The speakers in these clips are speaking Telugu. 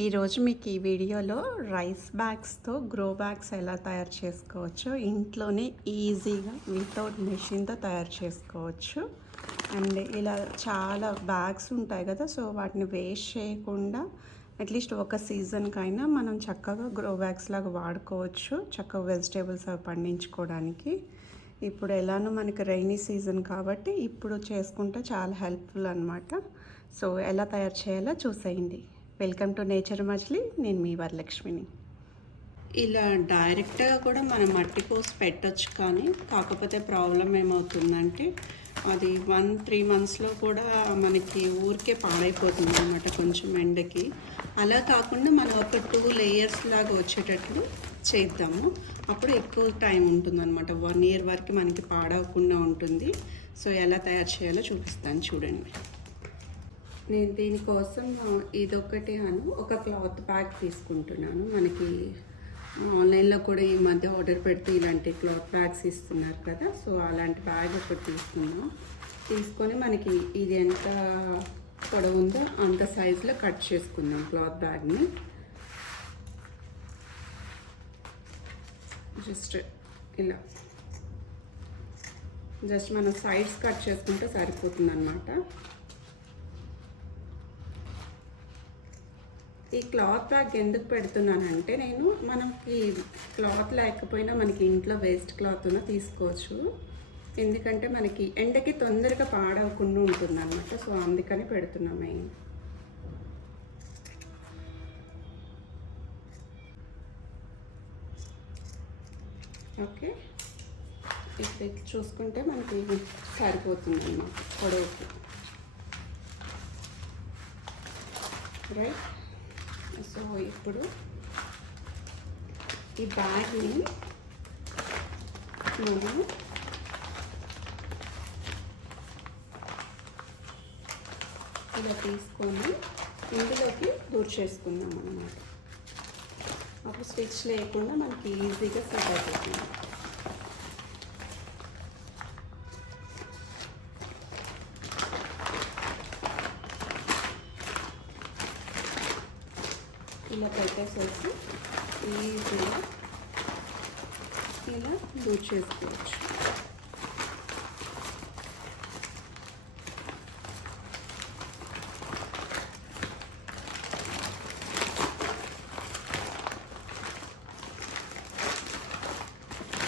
ఈరోజు మీకు ఈ వీడియోలో రైస్ బ్యాగ్స్తో గ్రో బ్యాగ్స్ ఎలా తయారు చేసుకోవచ్చో ఇంట్లోనే ఈజీగా వితౌట్ మెషిన్తో తయారు చేసుకోవచ్చు. అండ్ ఇలా చాలా బ్యాగ్స్ ఉంటాయి కదా, సో వాటిని వేస్ట్ చేయకుండా అట్లీస్ట్ ఒక సీజన్కైనా మనం చక్కగా గ్రో బ్యాగ్స్ లాగా వాడుకోవచ్చు. చక్కగా వెజిటేబుల్స్ అవి పండించుకోవడానికి. ఇప్పుడు ఎలానో మనకి రైనీ సీజన్ కాబట్టి ఇప్పుడు చేసుకుంటే చాలా హెల్ప్ఫుల్ అనమాట. సో ఎలా తయారు చేయాలో చూసేయండి. Welcome to nature Majili. నేను మీ వరలక్ష్మిని. ఇలా డైరెక్ట్గా కూడా మనం మట్టి కోసి పెట్టచ్చు, కానీ కాకపోతే ప్రాబ్లం ఏమవుతుందంటే అది 1-3 మంత్స్లో కూడా మనకి ఊరికే పాడైపోతుంది అన్నమాట కొంచెం ఎండకి. అలా కాకుండా మనం ఒక 2 లేయర్స్ లాగా వచ్చేటట్లు చేద్దాము. అప్పుడు ఎక్కువ టైం ఉంటుందన్నమాట. 1 year వరకు మనకి పాడవకుండా ఉంటుంది. సో ఎలా తయారు చేయాలో చూపిస్తాను చూడండి. నేను దీనికోసం ఇదొకటి ఒక క్లాత్ బ్యాగ్ తీసుకుంటున్నాను. మనకి ఆన్లైన్లో కూడా ఈ మధ్య ఆర్డర్ పెడితే ఇలాంటి క్లాత్ బ్యాగ్స్ ఇస్తున్నారు కదా, సో అలాంటి బ్యాగ్ ఒకటి తీసుకున్నాం. తీసుకొని మనకి ఇది ఎంత పొడవు ఉందో అంత సైజులో కట్ చేసుకుందాం క్లాత్ బ్యాగ్ని. జస్ట్ మనం సైడ్స్ కట్ చేసుకుంటే సరిపోతుంది అన్నమాట. ఈ క్లాత్ బ్యాగ్ ఎందుకు పెడుతున్నానంటే, మనకి క్లాత్ లేకపోయినా మనకి ఇంట్లో వేస్ట్ క్లాత్ ఉన్న తీసుకోవచ్చు. ఎందుకంటే మనకి ఎండకి తొందరగా పాడవకుండా ఉంటుంది అన్నమాట. సో అందుకని పెడుతున్నాం మెయిన్. ఓకే, ఇప్పుడు చూసుకుంటే మనకి సరిపోతుంది అన్నమాట పొడవుకి. రైట్. సో ఇప్పుడు ఈ బ్యాగ్ని మనం ఇలా తీసుకొని ఇందులోకి దూర్చేసుకుందాం అన్నమాట. అప్పుడు స్టిచ్ లేకుండా మనకి ఈజీగా సెట్ అయిపోతుంది. ఇలా పెట్టేసేసి ఈజీగా ఇలా దూర్ చేసుకోవచ్చు.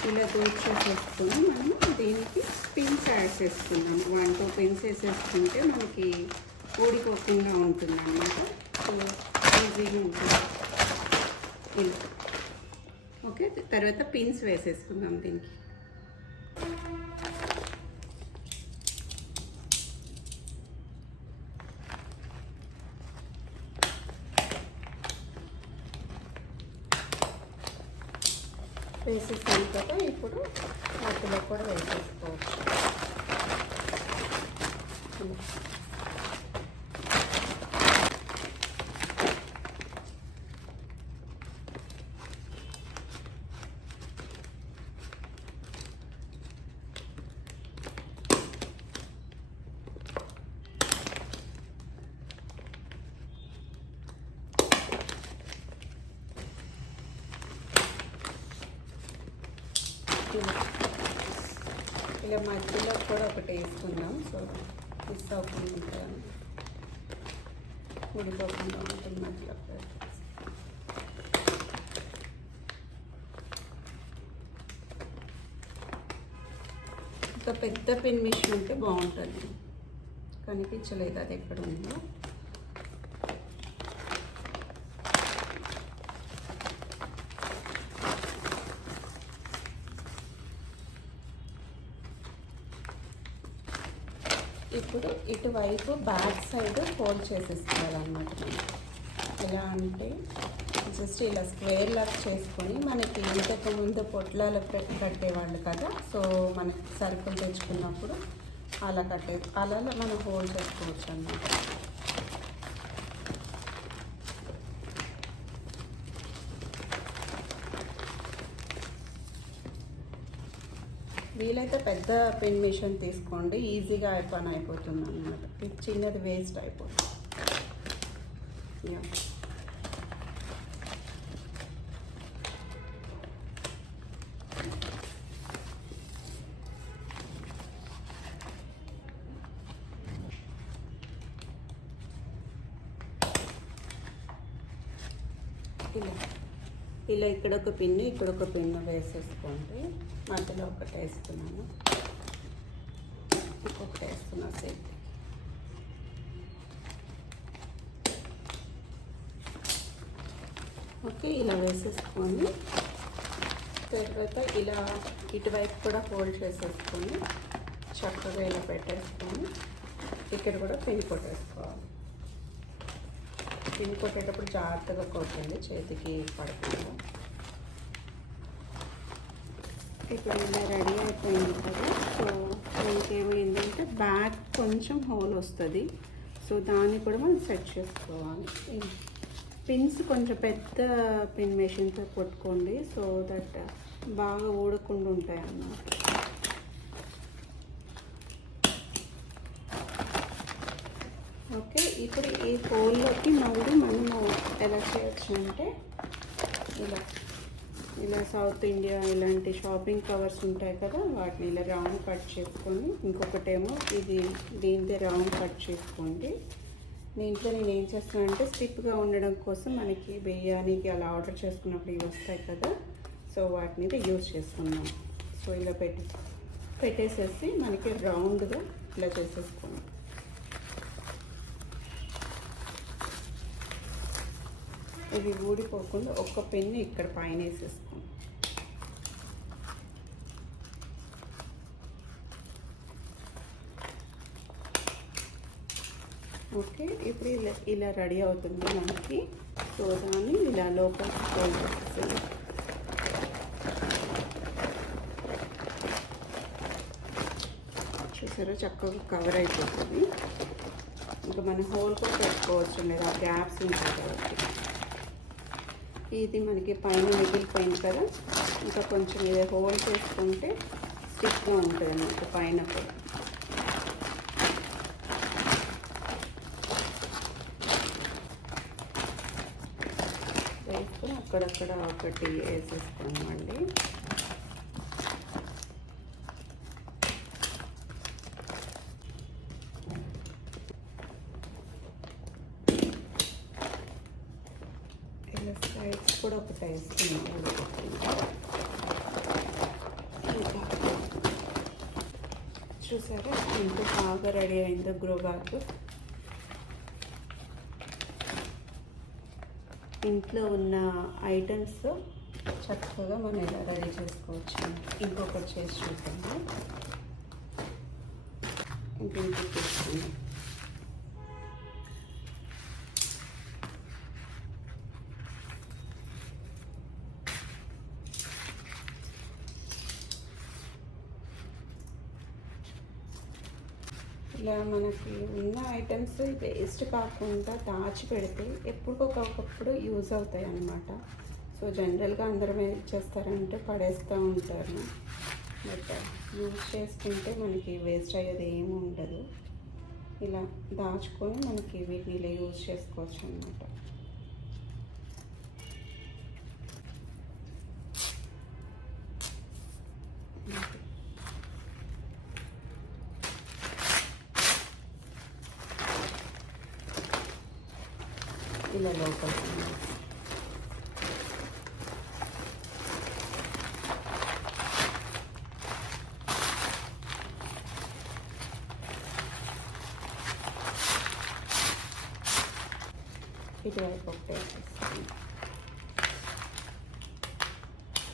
ఇలా దూర్ చేసేసుకొని మనం దీనికి పిన్స్ యాడ్ చేసుకుందాం. 1-2 పిన్స్ వేసేసుకుంటే మనకి ఊడిపోకుండా ఉంటుంది అన్నమాట. సో ఈజీగా ఉంటుంది ఇలా. ఓకే, తర్వాత పిన్స్ వేసేసుకుందాం దీనికి. వేసేసిన తర్వాత ఇప్పుడు మట్టిలో కూడా వేసేసుకోవచ్చు. ఇలా మధ్యలో కూడా ఒకటి వేసుకుందాం. సో మిస్ అవ్వకుండా ఊడిపోకుండా ఉంటుంది మధ్యలో. ఇంకా పెద్ద పిన్ మిషన్ ఉంటే బాగుంటుంది. కనిపించలేదు అది ఎక్కడ ఉందో. ఇప్పుడు ఇటువైపు బ్యాక్ సైడ్ ఫోల్డ్ చేసేసుకోవాలన్నమాట. ఎలా అంటే జస్ట్ ఇలా స్క్వేర్ లాగా చేసుకొని, మనకి ఇంతకుముందు పొట్లాలు కట్టేవాళ్ళు కదా, సో మనకి సరుకులు తెచ్చుకున్నప్పుడు అలా అలా మనం ఫోల్డ్ చేసుకోవచ్చు అన్నమాట. వీలైతే పెద్ద పెన్ మిషన్ తీసుకోండి, ఈజీగా పని అయిపోతుంది అన్నమాట. ఇది చిన్నది వేస్ట్ అయిపోతుంది. ఇలా ఇలా ఇక్కడ ఒక పిన్ను ఇక్కడ ఒక పిన్ను వేసేసుకోండి. మధ్యలో ఒకటి వేస్తున్నాను, ఇంకొకటి వేస్తున్నా సేమ్. ఓకే, ఇలా వేసేసుకొని తర్వాత ఇలా ఇటువైపు కూడా ఫోల్డ్ చేసేసుకొని చక్కగా ఇలా పెట్టేసుకొని ఇక్కడ కూడా పిన్ కొట్టేసుకోవాలి. పిన్ కొట్టేటప్పుడు జాగ్రత్తగా కొట్టండి, చేతికి పడకుండా. ఇప్పుడు ఇలా రెడీ అయిపోయింది కదా. సో ఇంకేమైందంటే బ్యాక్ కొంచెం హోల్ వస్తుంది, సో దాన్ని కూడా మనం సెట్ చేసుకోవాలి. పిన్స్ కొంచెం పెద్ద పిన్ మెషిన్తో కొట్టుకోండి, సో దట్ బాగా ఊడకుండా ఉంటాయి అన్నమాట. ఓకే, ఇప్పుడు ఈ హోల్లోకి మళ్ళీ మనము ఎలా చేయొచ్చు అంటే ఇలా ఇలా సౌత్ ఇండియా ఇలాంటి షాపింగ్ కవర్స్ ఉంటాయి కదా, వాటిని ఇలా రౌండ్ కట్ చేసుకొని, ఇంకొకటేమో ఇది దీంతో రౌండ్ కట్ చేసుకోండి. దీంట్లో నేను ఏం చేస్తానంటే స్టిప్గా ఉండడం కోసం మనకి బిర్యానీకి అలా ఆర్డర్ చేసుకున్నప్పుడు ఇవి వస్తాయి కదా, సో వాటి మీద యూజ్ చేసుకున్నాం. సో ఇలా పెట్టేసేసి మనకి రౌండ్గా ఇలా చేసేసుకోండి. ఇవి ఊడిపోకుండా ఒక్క పెన్ను ఇక్కడ పైన వేసేసుకోండి. ఓకే, ఇప్పుడు ఇలా రెడీ అవుతుంది మనకి. సో దాన్ని ఇలా లోపలికి ఫోల్డ్ చేసేసి చూసారా, చక్కగా కవర్ అయిపోతుంది. ఇంకా మనం హోల్ కూడా పెట్టుకోవచ్చు, లేదా గ్యాప్స్ ఉంటాయి కాబట్టి. ఇది మనకి పైన మిగిలిపోయింది కదా, ఇంకా కొంచెం ఇది హోల్ చేసుకుంటే స్టిక్గా ఉంటుంది అన్నమాట పైన కూడా. వేసుకొని అక్కడక్కడ ఒకటి వేసేసుకోమండి. ఇలా సైడ్స్ కూడా ఒకటి వేసుకున్నాం. చూసారా ఎంత బాగా రెడీ అయిందో గ్రో బ్యాగ్. ఇంట్లో ఉన్న ఐటమ్స్ చక్కగా మనం ఇలా రెడీ చేసుకోవచ్చు. ఇంకొకటి చేసి చూద్దాము. ఇంకొకటి తీసుకుందాం. ఇలా మనకి ఉన్న ఐటమ్స్ వేస్ట్ కాకుండా దాచి పెడితే ఎప్పటికొకప్పుడు యూజ్ అవుతాయి అన్నమాట. సో జనరల్గా అందరం ఏం చేస్తారంటే పడేస్తూ ఉంటారు, బట్ యూజ్ చేసుకుంటే మనకి వేస్ట్ అయ్యేది ఏమి ఉండదు. ఇలా దాచుకొని మనకి వీటిని ఇలా యూజ్ చేసుకోవచ్చు అన్నమాట. ఇలా లోపలికి ఇటువైపు ఒకటే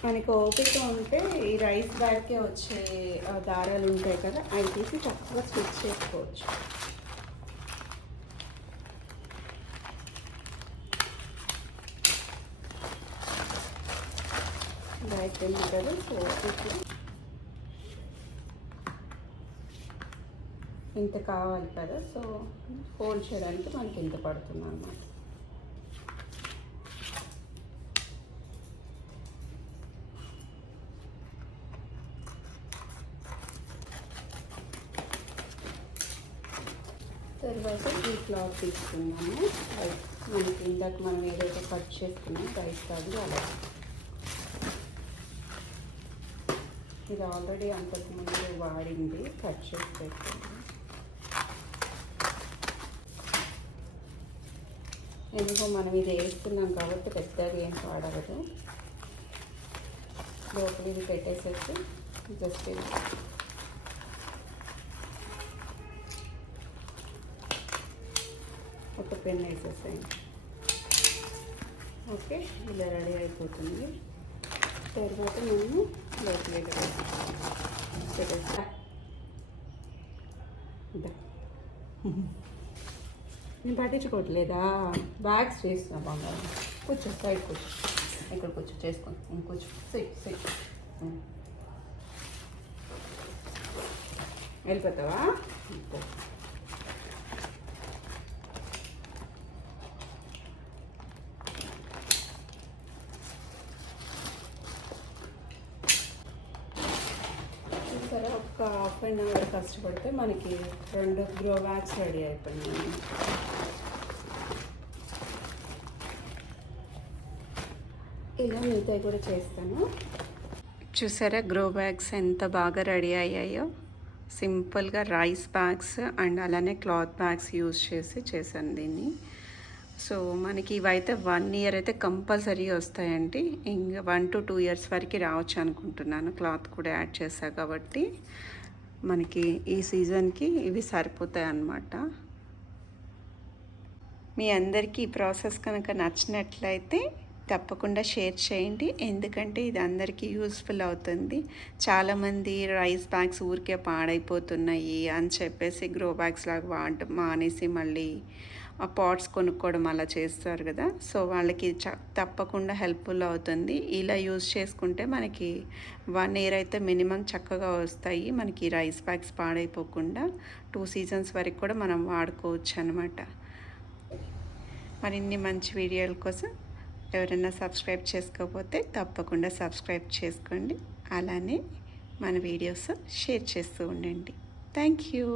మనకి ఓపిక ఉంటే ఈ రైస్ బ్యాగ్కే వచ్చే దారాలు ఉంటాయి కదా, అవి తీసి చక్కగా స్టిచ్ చేసుకోవచ్చు. అయిపోయింది కదా. సో ఇప్పుడు ఇంత కావాలి కదా, సో ఫోల్డ్ చేయడానికి మనకి ఇంత పడుతుంది అన్నమాట. తర్వాత ఈ క్లాత్ తీసుకున్నాము. మనకి ఇందాక మనం ఏదైతే కట్ చేసుకున్నాం రైస్ కాదు అలా. ఇది ఆల్రెడీ అంతకుముందు వాడింది, కట్ చేసి పెట్టాను. ఎందుకో మనం ఇది వేస్తున్నాం కాబట్టి పెద్దగా ఏం పాడవదు. లోపల ఇది పెట్టేసేసి జస్ట్ ఒక పెన్ వేసేసేయండి. ఓకే, ఇలా రెడీ అయిపోతుంది. తర్వాత నేను లోపల పెట్టేస్తా. నేను పట్టించుకోవట్లేదా? బ్యాగ్స్ చేస్తున్నా బంగారం. కూర్చో, సైడ్ కూర్చో, ఇక్కడ కూర్చో, చేసుకోండి. కూర్చో, సై వెళ్ళిపోతావా? సరే, ఒక హాఫ్ అన్ అవర్ కష్టపడితే మనకి 2 గ్రో బ్యాగ్స్ రెడీ అయిపోయినాయి. ఇలా మిగతా కూడా చేస్తాను. చూసారా గ్రో బ్యాగ్స్ ఎంత బాగా రెడీ అయ్యాయో. సింపుల్గా రైస్ బ్యాగ్స్ అండ్ అలానే క్లాత్ బ్యాగ్స్ యూజ్ చేసి చేశాను దీన్ని. సో మనకి ఇవైతే 1 ఇయర్ అయితే కంపల్సరీ వస్తాయండి. ఇంకా 1 to 2 ఇయర్స్ వరకు రావచ్చు అనుకుంటున్నాను. క్లాత్ కూడా యాడ్ చేశా కాబట్టి మనకి ఈ సీజన్కి ఇవి సరిపోతాయి అన్నమాట. మీ అందరికీ ఈ ప్రాసెస్ కనుక నచ్చినట్లయితే తప్పకుండా షేర్ చేయండి, ఎందుకంటే ఇది అందరికీ యూస్ఫుల్ అవుతుంది. చాలామంది రైస్ బ్యాగ్స్ ఊరికే పాడైపోతున్నాయి అని చెప్పేసి గ్రో బ్యాగ్స్ లాగా వాడటం మానేసి మళ్ళీ ఆ పాట్స్ కొనుక్కోవడం అలా చేస్తారు కదా. సో వాళ్ళకి తప్పకుండా హెల్ప్ఫుల్ అవుతుంది. ఇలా యూజ్ చేసుకుంటే మనకి 1 ఇయర్ అయితే మినిమం చక్కగా వస్తాయి. మనకి రైస్ బ్యాగ్స్ పాడైపోకుండా 2 సీజన్స్ వరకు కూడా మనం వాడుకోవచ్చు అనమాట. మరిన్ని మంచి వీడియోల కోసం ఎవరైనా సబ్స్క్రైబ్ చేసుకోకపోతే తప్పకుండా సబ్స్క్రైబ్ చేసుకోండి. అలానే మన వీడియోస్ షేర్ చేస్తూ ఉండండి. Thank you.